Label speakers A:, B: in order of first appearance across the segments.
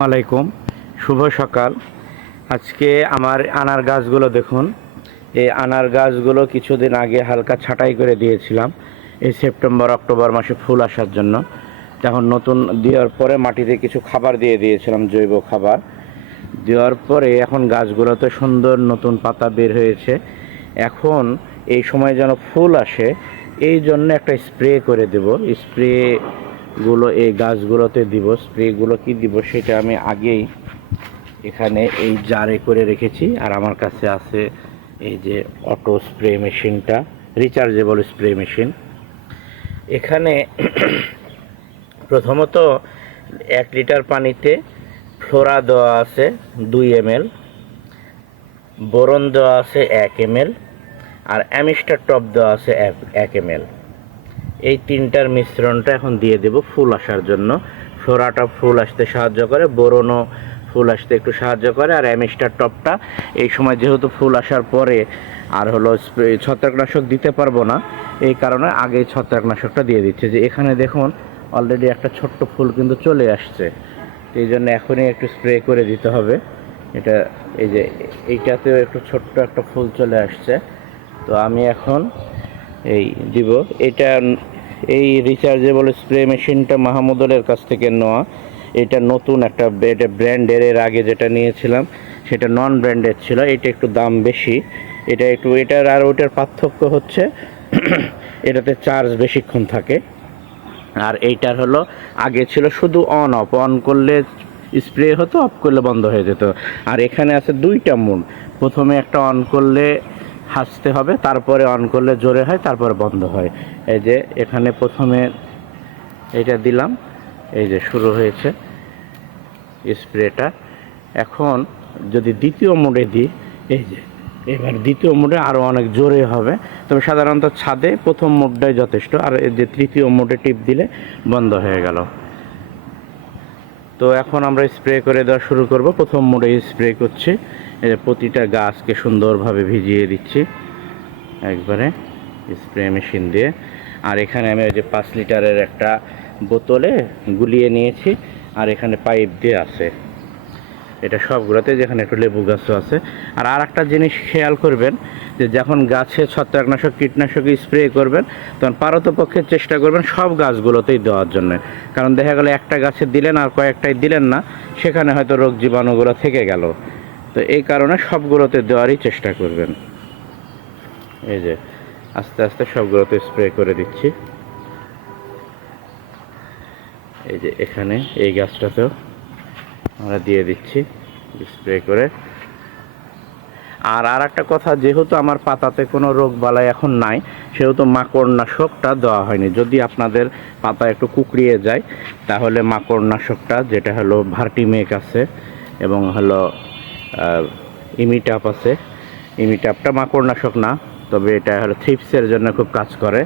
A: আলাইকুম। শুভ সকাল। আজকে আমার আনার গাছগুলো দেখুন। এই আনার গাছগুলো কিছুদিন আগে হালকা ছাঁটাই করে দিয়েছিলাম। এই সেপ্টেম্বর, অক্টোবর মাসে ফুল আসার জন্য। তখন নতুন দেওয়ার পরে মাটিতে কিছু খাবার দিয়ে দিয়েছিলাম, জৈব খাবার। দেওয়ার পরে এখন গাছগুলোতে সুন্দর নতুন পাতা বের হয়েছে। এখন এই সময় যেন ফুল আসে, এই জন্য একটা স্প্রে করে দেব। স্প্রে গুলো, এই গাছগুলোতে দিব। স্প্রেগুলো কি দিব সেটা আমি আগেই এখানে এই জারে করে রেখেছি। আর আমার কাছে আছে এই যে অটো স্প্রে মেশিনটা রিচার্জেবল স্প্রে মেশিন। এখানে প্রথমত এক লিটার পানিতে ফ্লোরা দেওয়া আছে দুই এম এল বোরন দেওয়া আছে এক এম আর অ্যামিস্টার টপ দেওয়া আছে এক এম এই তিনটার মিশ্রণটা এখন দিয়ে দেব ফুল আসার জন্য। ফ্লোরাটা ফুল আসতে সাহায্য করে বোরনও ফুল আসতে একটু সাহায্য করে, আর অ্যামিস্টার টপটা। এই সময় যেহেতু ফুল আসার পরে আর হলো স্প্রে- ছত্রাকনাশক দিতে পারব না, এই কারণে আগে ছত্রাকনাশকটা দিয়ে দিচ্ছে। যে এখানে দেখুন অলরেডি একটা ছোট্ট ফুল কিন্তু চলে আসছে। এই জন্য এখনই একটু স্প্রে করে দিতে হবে। এটা, এই যে এইটাতেও একটু ছোট্ট একটা ফুল চলে আসছে। তো আমি এখন এই দিব। এটা এই রিচার্জেবল স্প্রে মেশিনটা মাহমুদুলের কাছ থেকে নেওয়া। এটা নতুন একটা, এটা ব্র্যান্ডের এর আগে যেটা নিয়েছিলাম, সেটা নন ব্র্যান্ডের ছিল, এটা একটু দাম বেশি। এটা একটু, এটার আর ওটার পার্থক্য হচ্ছে, এটাতে চার্জ বেশিক্ষণ থাকে। আর এইটার হলো, আগে ছিল শুধু অন অফ অন করলে স্প্রে হতো অফ করলে বন্ধ হয়ে যেত। আর এখানে আছে দুইটা মুড প্রথমে একটা অন করলে হাসতে হবে, তারপরে অন করলে জোরে হয়, তারপরে বন্ধ হয়। এই যে এখানে প্রথমে এটা দিলাম, এই যে শুরু হয়েছে স্প্রেটা। এখন যদি দ্বিতীয় মোডে দিই, এই যে, এবার দ্বিতীয় মোডে আরও অনেক জোরে হবে। তবে সাধারণত ছাদে প্রথম মোডটাই যথেষ্ট, আর এই যে তৃতীয় মোডে টিপ দিলে বন্ধ হয়ে গেল। তো এখন আমরা স্প্রে করে দেওয়া শুরু করব। প্রথম মোডে স্প্রে করছি। প্রতিটা গাছকে সুন্দরভাবে ভিজিয়ে দিচ্ছি একবারে স্প্রে মেশিন দিয়ে। আর এখানে আমি ওই যে পাঁচ লিটারের একটা বোতলে গুলিয়ে নিয়েছি। আর এখানে পাইপ দিয়ে আছে। এটা সবগুলোতে যেখানে একটু লেবু গাছও আছে। আর আর একটা জিনিস খেয়াল করবেন, যে যখন গাছে ছত্রাকনাশক কীটনাশক স্প্রে করবেন, তখন পারতপক্ষে চেষ্টা করবেন সব গাছগুলোতেই দেওয়ার জন্য। কারণ দেখা গেলো একটা গাছে দিলেন আর কয়েকটাই দিলেন না, সেখানে হয়তো রোগ জীবাণুগুলো থেকে গেল। তো এই কারণে সবগুলোতে দেওয়ারই চেষ্টা করবেন। এই যে, আস্তে আস্তে সবগুলোতে স্প্রে করে দিচ্ছি। এই যে এখানে এই গাছটাতেও আমরা দিয়ে দিচ্ছি স্প্রে করে। আর আর একটা কথা, যেহেতু আমার পাতাতে কোনো রোগ বালাই এখন নাই, সেহেতু মাকড়নাশকটা দেওয়া হয়নি। যদি আপনাদের পাতা একটু কুকড়িয়ে যায়, তাহলে মাকড়নাশকটা, যেটা হলো ভার্টিমেক আছে এবং হলো ইমিটাপ আছে। ইমিটাপটা মাকড়নাশক না, তবে এটা হলো থিপসের জন্য খুব কাজ করে।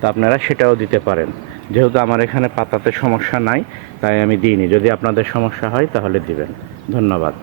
A: তো আপনারা সেটাও দিতে পারেন। যেহেতু আমার এখানে পাতাতে সমস্যা নাই, তাই আমি দিইনি। যদি আপনাদের সমস্যা হয়, তাহলে দিবেন। ধন্যবাদ।